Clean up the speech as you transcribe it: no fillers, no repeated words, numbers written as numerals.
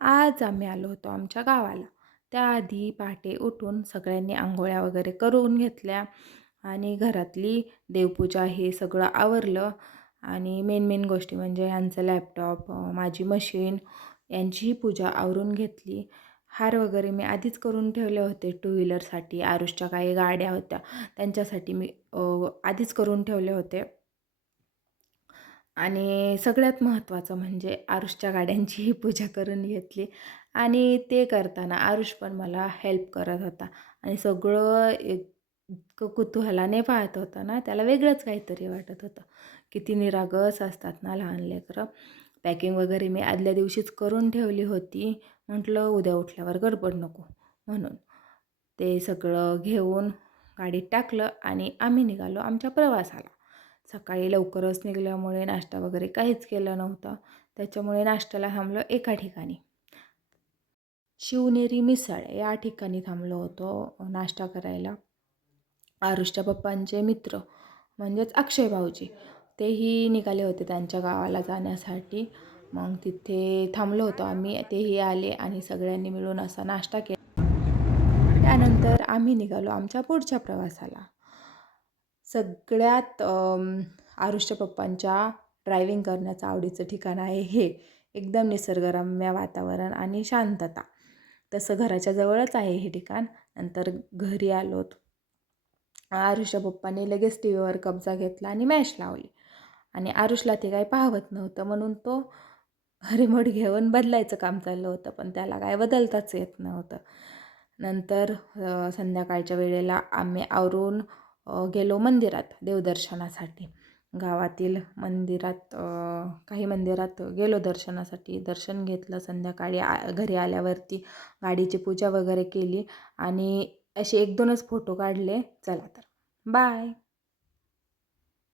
आज आम्ही आलो होतो आमच्या गावाला. त्याआधी पहाटे उठून सगळ्यांनी अंघोळ्या वगैरे करून घेतल्या आणि घरातली देवपूजा हे सगळं आवरलं आणि मेन गोष्टी म्हणजे ह्यांचं लॅपटॉप, माझी मशीन यांचीही पूजा आवरून घेतली. हार वगैरे मी आधीच करून ठेवले होते. टू व्हीलरसाठी आरुषच्या काही गाड्या होत्या त्यांच्यासाठी मी आधीच करून ठेवले होते. आणि सगळ्यात महत्त्वाचं म्हणजे आरुषच्या गाड्यांचीही पूजा करून घेतली आणि ते करताना आरुष पण मला हेल्प करत होता आणि सगळं इतकं कुतूहलाने पाहत होता ना, त्याला वेगळंच काहीतरी वाटत होतं. किती निरागस असतात ना लहान लेकरं. पॅकिंग वगैरे मी आदल्या दिवशीच करून ठेवली होती. म्हटलं उद्या उठल्यावर गडबड नको म्हणून. ते सगळं घेऊन गाडीत टाकलं आणि आम्ही निघालो आमच्या प्रवासाला. सकाळी लवकरच निघाल्यामुळे नाश्ता वगैरे काहीच केला नव्हता. त्याच्यामुळे नाश्त्याला थांबलो एका ठिकाणी. शिवनेरी मिसळ या ठिकाणी थांबलो होतो नाश्ता करायला. आरुषच्या पप्पांचे मित्र म्हणजेच अक्षय भाऊजी तेही निघाले होते त्यांच्या गावाला जाण्यासाठी. मग तिथे थांबलो होतो आम्ही. तेही आले आणि सगळ्यांनी मिळून असा नाश्ता केला. त्यानंतर आम्ही निघालो आमच्या पुढच्या प्रवासाला. सगळ्यात आरुषच्या पप्पांच्या ड्रायव्हिंग करण्याचं आवडीचं ठिकाण आहे हे. एकदम निसर्गरम्य वातावरण आणि शांतता. तसं घराच्या जवळच आहे हे ठिकाण. नंतर घरी आलोत. आरुषच्या पप्पाने लगेच टी व्हीवर कब्जा घेतला आणि मॅच लावली आणि आरुषला ते काही पाहवत नव्हतं म्हणून तो रिमोट घेऊन बदलायचं काम चाललं होतं, पण त्याला काय बदलताच येत नव्हतं. नंतर संध्याकाळच्या वेळेला आम्ही आवरून गेलो मंदिरात देवदर्शनासाठी. गावातील मंदिरात काही मंदिरात गेलो दर्शनासाठी. दर्शन घेतलं. संध्याकाळी घरी आल्यावरती गाडीची पूजा वगैरे केली आणि असे 1-2च फोटो काढले. चला तर बाय.